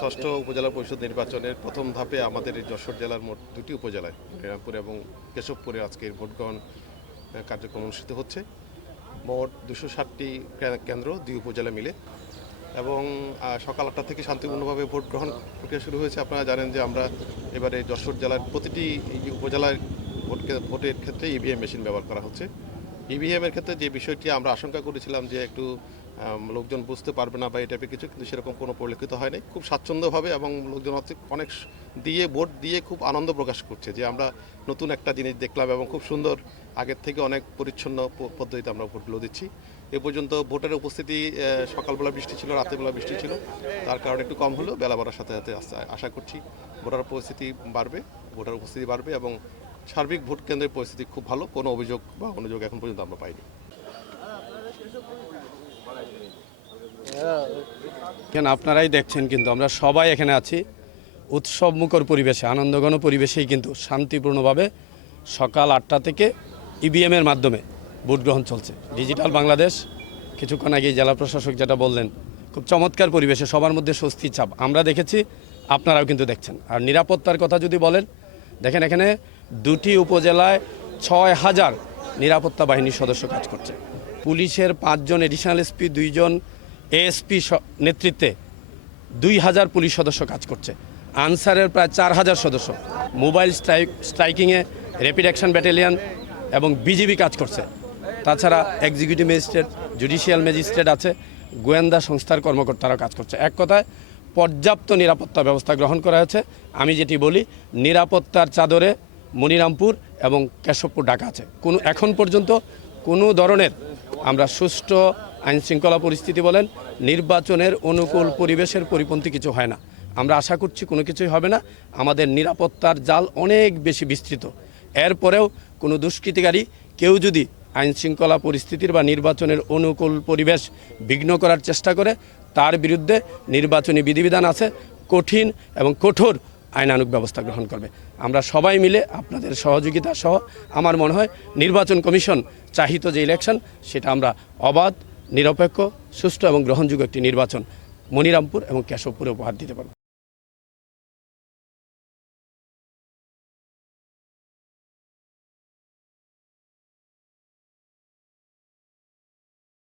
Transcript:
ষষ্ঠ উপজেলা পরিষদ নির্বাচনের প্রথম ধাপে আমাদের এই যশোর জেলার মোট দুটি উপজেলায় মনিরামপুর এবং কেশবপুরে আজকের ভোট গ্রহণ কার্যক্রম অনুষ্ঠিত হচ্ছে। মোট দুশো ষাটটি কেন্দ্র দুই উপজেলা মিলে। এবং সকাল আটটা থেকে শান্তিপূর্ণভাবে ভোট গ্রহণ প্রক্রিয়া শুরু হয়েছে। আপনারা জানেন যে আমরা এবারে যশোর জেলার প্রতিটি উপজেলায় ভোট ভোটের ক্ষেত্রে ইভিএম মেশিন ব্যবহার করা হচ্ছে। ইভিএমের ক্ষেত্রে যে বিষয়টি আমরা আশঙ্কা করেছিলাম যে একটু লোকজন বুঝতে পারবে না বা এই টাইপের কিছু, কিন্তু সেরকম কোনো পরিলক্ষিত হয়নি খুব স্বাচ্ছন্দ্যভাবে এবং লোকজন অনেক দিয়ে, ভোট দিয়ে খুব আনন্দ প্রকাশ করছে যে আমরা নতুন একটা জিনিস দেখলাম এবং খুব সুন্দর আগের থেকে অনেক পরিচ্ছন্ন পদ্ধতিতে আমরা ভোটগুলো দিচ্ছি। এ পর্যন্ত ভোটের উপস্থিতি সকালবেলা বৃষ্টি ছিল, রাতেরবেলা বৃষ্টি ছিল। তার কারণে একটু কম হলেও বেলা বাড়ার সাথে সাথে আশা করছি ভোটার উপস্থিতি বাড়বে, ভোটার উপস্থিতি বাড়বে এবং সার্বিক ভোট কেন্দ্রের পরিস্থিতি খুব ভালো। কোনো অভিযোগ বা অনুযোগ এখন পর্যন্ত আমরা পাইনি। এখানে আপনারাই দেখছেন কিন্তু, আমরা সবাই এখানে আছি। উৎসবমুখর পরিবেশে, আনন্দঘন পরিবেশেই কিন্তু শান্তিপূর্ণভাবে সকাল আটটা থেকে ইভিএমের মাধ্যমে ভোট গ্রহণ চলছে। ডিজিটাল বাংলাদেশ কিছুক্ষণ আগে জেলা প্রশাসক যেটা বললেন, খুব চমৎকার পরিবেশে, সবার মধ্যে স্বস্তি চাপ আমরা দেখেছি, আপনারাও কিন্তু দেখছেন। আর নিরাপত্তার কথা যদি বলেন, দেখেন এখানে দুটি উপজেলায় ছয় হাজার নিরাপত্তা বাহিনীর সদস্য কাজ করছে। পুলিশের পাঁচজন এডিশনাল এসপি দুইজন এএসপি নেতৃত্বে দুই হাজার পুলিশ সদস্য কাজ করছে। আনসারের প্রায় চার হাজার সদস্য। মোবাইল স্ট্রাইক, স্ট্রাইকিংয়ে র্যাপিড অ্যাকশন ব্যাটালিয়ন এবং বিজিবি কাজ করছে। তাছাড়া এক্সিকিউটিভ ম্যাজিস্ট্রেট জুডিশিয়াল ম্যাজিস্ট্রেট আছে, গোয়েন্দা সংস্থার কর্মকর্তারা কাজ করছে। এক কথায়, পর্যাপ্ত নিরাপত্তা ব্যবস্থা গ্রহণ করা হয়েছে। আমি যেটি বলি, নিরাপত্তার চাদরে মনিরামপুর এবং কেশবপুর ঢাকা আছে। কোনো, এখন পর্যন্ত কোনো ধরনের আমরা সুষ্ঠু আইন শৃঙ্খলা পরিস্থিতি বলেন, নির্বাচনের অনুকূল পরিবেশের পরিপন্থী কিছু হয় না। আমরা আশা করছি কোনো কিছুই হবে না। আমাদের নিরাপত্তার জাল অনেক বেশি বিস্তৃত। এরপরেও কোনো দুষ্কৃতিকারী কেউ যদি আইন শৃঙ্খলা পরিস্থিতির বা নির্বাচনের অনুকূল পরিবেশ বিঘ্ন করার চেষ্টা করে, তার বিরুদ্ধে নির্বাচনী বিধিবিধান আছে, কঠিন এবং কঠোর আইনানুগ ব্যবস্থা গ্রহণ করবে। আমরা সবাই মিলে আপনাদের সহযোগিতা সহ আমার মনে হয় নির্বাচন কমিশন চাহিত যে ইলেকশন সেটা আমরা অবাধ, নিরপেক্ষ, সুষ্ঠু এবং গ্রহণযোগ্য একটি নির্বাচন মনিরামপুর এবং কেশবপুরে উপহার দিতে পারব।